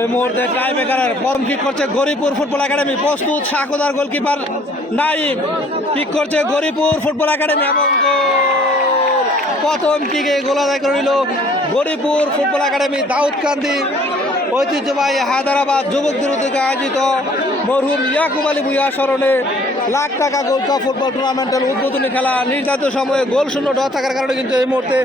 এই মুহূর্তে টাই মেকারের প্রথম কিক করছে গরিপুর ফুটবল একাডেমি, প্রস্তুত সাকুদার গোলকিপার নাইম, কিক করছে গরিপুর ফুটবল একাডেমি এবং গোল। প্রথম কিকে গোল আদায় করে নিল গরিপুর ফুটবল একাডেমি। দাউদকান্দি ঐতিহ্যবাহী হায়দ্রাবাদ যুবকদের উদ্যোগে আয়োজিত মরহুম ইয়াকুব আলী ভূঁইয়া স্মরণে লাখ টাকা গোল্ড কাপ ফুটবল টুর্নামেন্টের উদ্বোধনী খেলা নির্ধারিত সময়ে গোল শূন্য ড্র থাকার কারণে কিন্তু এই মুহূর্তে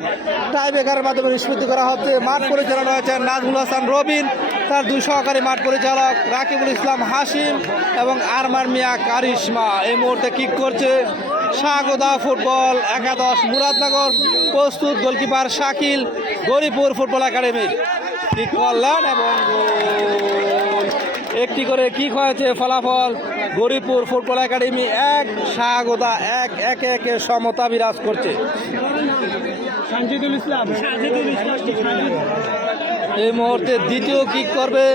টাই ব্রেকারের মাধ্যমে নিষ্পত্তি করা হচ্ছে। মাঠ পরিচালনা রয়েছে নাজমুল হাসান রবিন, তার দুই সহকারী মাঠ পরিচালক রাকিবুল ইসলাম হাসিম এবং আরমান মিয়া কারিশমা। এই মুহূর্তে কিক করছে সাগোদা ফুটবল একাদশ মুরাদনগর, প্রস্তুত গোলকিপার শাকিল গরিপুর ফুটবল একাডেমির। কিক করলেন এবং একটি করে কিক হয়েছে। ফলাফল গরিপুর ফুটবল একাডেমি 1, সাগোদা 1, একে একে সমতা বিরাজ করছে। এই মুহূর্তে দ্বিতীয় কিক করবে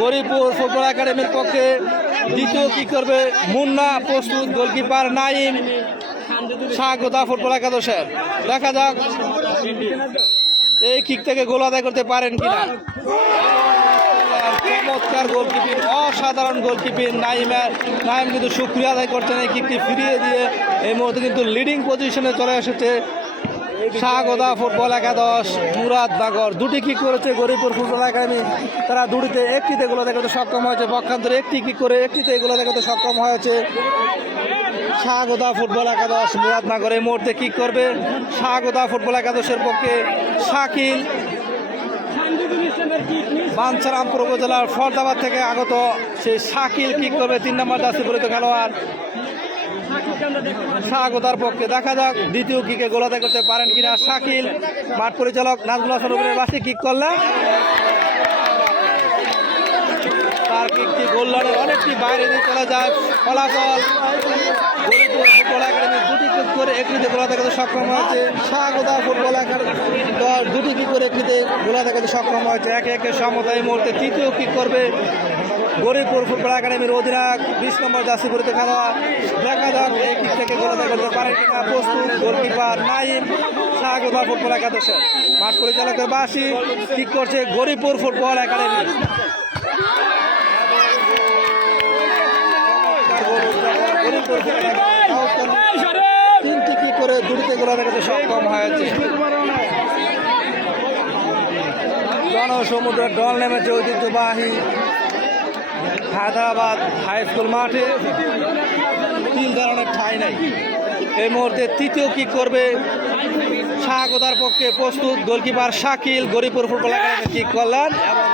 গরিপুর ফুটবল একাডেমির পক্ষে, দ্বিতীয় কিক করবে মুন্না, প্রস্তুত গোলকিপার নাইম সাগোদা ফুটবল একাদশের। দেখা যাক এই কিক থেকে গোল আদায় করতে পারেন কিনা। চমৎকার গোলকিপিং, অসাধারণ গোলকিপিং নাইম কিন্তু শুক্রিয়া আদায় করছেন এই কিকটি ফিরিয়ে দিয়ে। এই মুহূর্তে কিন্তু লিডিং পজিশনে চলে এসেছে সাগোদা ফুটবল একাদশ মুরাদনগর। দুটি কিক করেছে গরিপুর ফুটবল একাডেমি, তারা দুটিতে একটিতে গোল আদায় করতে সক্ষম হয়েছে। পক্ষান্তরে একটি কিক করে একটিতে গোল আদায় করতে সক্ষম হয়েছে সাগোদা ফুটবল একাদশ মুরাদনগর। এই মুহূর্তে কিক করবে সাগোদা ফুটবল একাদশের পক্ষে শাকিল, বাঞ্ছারামপুর উপজেলার ফরদাবাদ থেকে আগত সেই শাকিল কিক করবে 3 নম্বর জার্সি পরিহিত খেলোয়াড় সাগোদার পক্ষে। দেখা যাক দ্বিতীয় কিকে গোল আদায় করতে পারেন কিনা শাকিল। মাঠ পরিচালক নাজমুল হাসান রবিনের বাসে কিক করলেন, তার কিকটি গোল লাইনের অনেকটি বাইরে দিয়ে চলে যায়। ফলাফল গরিপুর ফুটবল একাডেমি দুটি কিক করে একটিতে গোল আদায় করতে সক্ষম হয়েছে। সাগোদা ফুটবল একাডেমি দল দুটি কিক করে একটিতে গোল আদায় করতে সক্ষম হয়েছে। একে একে সমতা। এই মুহূর্তে তৃতীয় কিক করবে গরিপুর ফুটবল একাডেমির অধিনায়ক 20 নম্বর জার্সি পরিহিত খেলোয়াড়। দেখা যাক এই কিক থেকে গোল আদায় করতে পারে কিনা। প্রস্তুত গোলকিপার নাইম সাগোদা ফুটবল একাদশের। মাঠ পরিচালকের বাসি কিক করছে গরিপুর ফুটবল একাডেমি। তিনটি কি করে দুটিতে গোল আদায় করতে সক্ষম হয়েছে। জনসমুদ্রের দল নেমেছে ঐতিহ্যবাহী হায়দ্রাবাদ হাই স্কুল মাঠে, তিন ধরনের ঠাঁই নাই। এই মুহূর্তে তৃতীয় কিক করবে সাগোদার পক্ষে, প্রস্তুত goalkeeper Shakil Garipur football academy. Kick করলেন এবং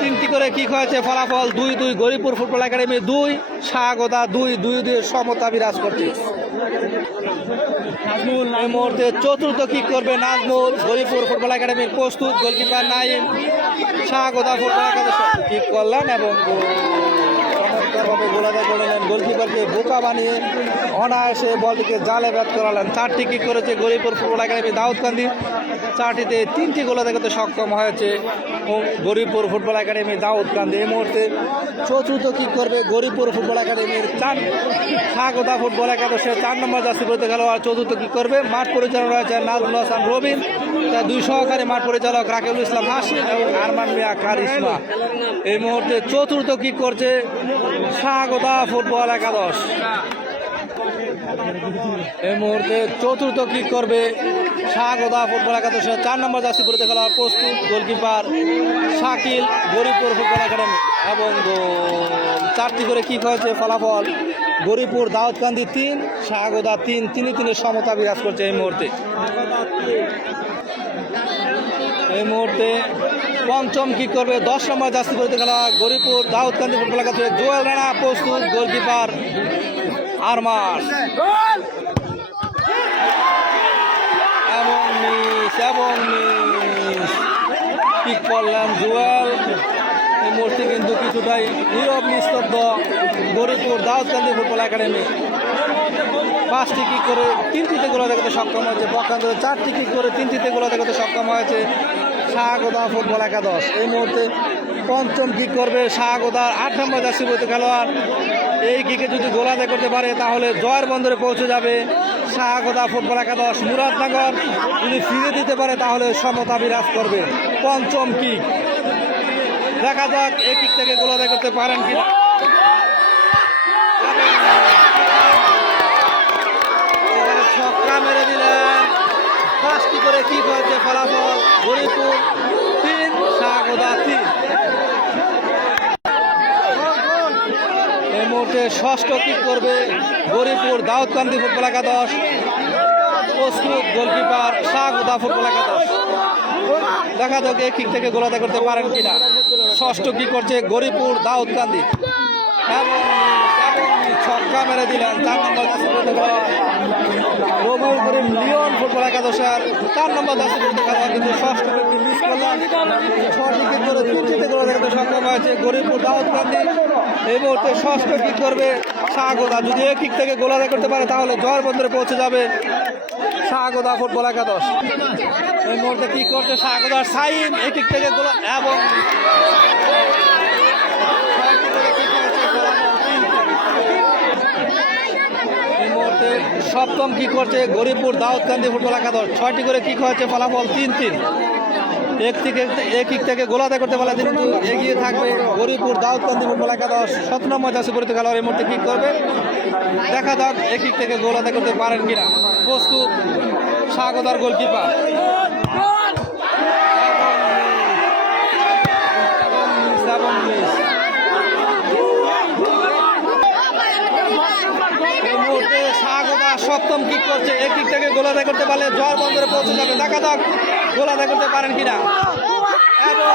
তিনটি করে কিক হয়েছে। ফলাফল 2-2 গরিপুর ফুটবল একাডেমি 2, সাগোদা 2 সমতা বিরাজ করছে। এই মুহূর্তে চতুর্থ কিক করবে নাজমুল গরিপুর ফুটবল একাডেমির, প্রস্তুত গোলকিপার নাইম সাগোদা ফুটবল একাডেমি। কিক করলেন এবং চমৎকারভাবে গোল আদায় করলেন। গোলকিপারকে বোকা বানিয়ে অনায়াসে বলটিকে জালে ব্যাট করালেন। 4টি কিক করেছে গরিপুর ফুটবল একাডেমি দাউদকান্দি, 4টিতে 3টি গোল আদায় করতে সক্ষম হয়েছে গরিপুর ফুটবল একাডেমি দাউদকান্দি। এই মুহূর্তে চতুর্থ কিক করবে গরিপুর ফুটবল একাডেমির সাগোদা ফুটবল একাদশের 4 নম্বর জার্সি পরিহিত খেলোয়াড়। চতুর্থ কিক করবে মাঠ পরিচালনা রয়েছে নাজমুল হাসান রবিন, তার দুই সহকারী মাঠ পরিচালক রাকিবুল ইসলাম হাসিম এবং আরমান মিয়া কারিশমা। এই মুহূর্তে চতুর্থ কিক করছে সাগোদা ফুটবল একাদশ। এই মুহূর্তে চতুর্থ কিক করবে সাগোদা ফুটবল একাদশের 4 নম্বর জার্সি পরিহিত খেলোয়াড়, প্রস্তুত goalkeeper Shakil Garipur football academy এবং 4টি করে কিক হয়েছে। ফলাফল গরিপুর দাউদকান্দি 3, সাগোদা 3, 3-3 সমতা বিরাজ করছে। এই মুহূর্তে পঞ্চম কিক করবে 10 নম্বর জার্সি পরিহিত খেলোয়াড় গরিপুর দাউদকান্দি ফুটবল একাদশের জোয়েল রানা, প্রস্তুত গোলকিপার আরমান এবং কিক করলেন জুয়েল। এই মুহূর্তে কিন্তু কিছুটাই নীরব নিস্তব্ধ গরিপুর দাউদকান্দি ফুটবল একাডেমি। 5টি কিক করে 3টিতে গোল আদায় করতে সক্ষম হয়েছে। পক্ষান্তরে 4টি কিক করে 3টিতে গোল আদায় করতে সক্ষম হয়েছে সাগোদা ফুটবল একাদশ। এই মুহূর্তে পঞ্চম কিক করবে সাগোদার 8 নম্বর জার্সি পরিহিত খেলোয়াড়। এই কিকে যদি গোল আদায় করতে পারে তাহলে জয়ের বন্দরে পৌঁছে যাবে সাগোদা ফুটবল একাদশ মুরাদনগর। যদি ফিরে দিতে পারে তাহলে সমতা বিরাজ করবে। পঞ্চম কিক দেখা যাক এই দিক থেকে গোল আদায় করতে পারেন কিনা। এবারে ছক্কা মেরে দিলেন। পাঁচটি করে কি হয়েছে ফলাফল? গরিপুর 3, স্বাগতা 3। এই মুহূর্তে ষষ্ঠ কিক করবে গরিপুর দাউদকান্দি ফুটবল একাদশ। প্রস্তুত গোলকিপার স্বাগতা ফুটবল একাদশ। দেখা যাক এই কিক থেকে গোল আদায় করতে পারেন কিনা। ষষ্ঠ কিক করছে গরিপুর দাউদকান্দি এবং ছক্কা মেরে দিলেন। 4 নম্বর রবিউল করিম লিওন ফুটবল একাদশের 4 নম্বর দাসে খেলোয়াড়, কিন্তু ষষ্ঠ ব্যক্তি মিস করলেন। 6 উইকেট করে 3টিতে গোল আদায় করতে সক্ষম হয়েছে গরিপুর দাউদকান্দি। এই মুহূর্তে ষষ্ঠ কিক করবে স্বাগতা। যদি এই কিক থেকে গোল আদায় করতে পারে তাহলে জয়ের বন্দরে পৌঁছে যাবে স্বাগতা ফুটবল একাদশ। এই মুহূর্তে কিক করছে স্বাগতার সাইম। এই কিক থেকে গোল এবং এই মুহূর্তে সপ্তম কিক করছে গরিপুর দাউদকান্দি ফুটবল একাদশ। 6টি করে কিক হয়েছে, ফলাফল 3-3। এক কিক থেকে গোল আদায় করতে পারলে কিন্তু এগিয়ে থাকবে গরিপুর দাউদকান্দি ফুটবল একাদশ। 17 নম্বর জার্সি পরিহিত খেলোয়াড় এই মুহূর্তে কিক করবে। দেখা যাক এক কিক থেকে গোল আদায় করতে পারেন কিনা। প্রস্তুত স্বাগতার গোলকিপার এই মুহূর্তে স্বাগতা সপ্তম কিক করছে। এক কিক থেকে গোল আদায় করতে পারলে জয়ের বন্দরে পৌঁছে যাবে। দেখা যাক গোল আদায় করতে পারেন কিনা এবং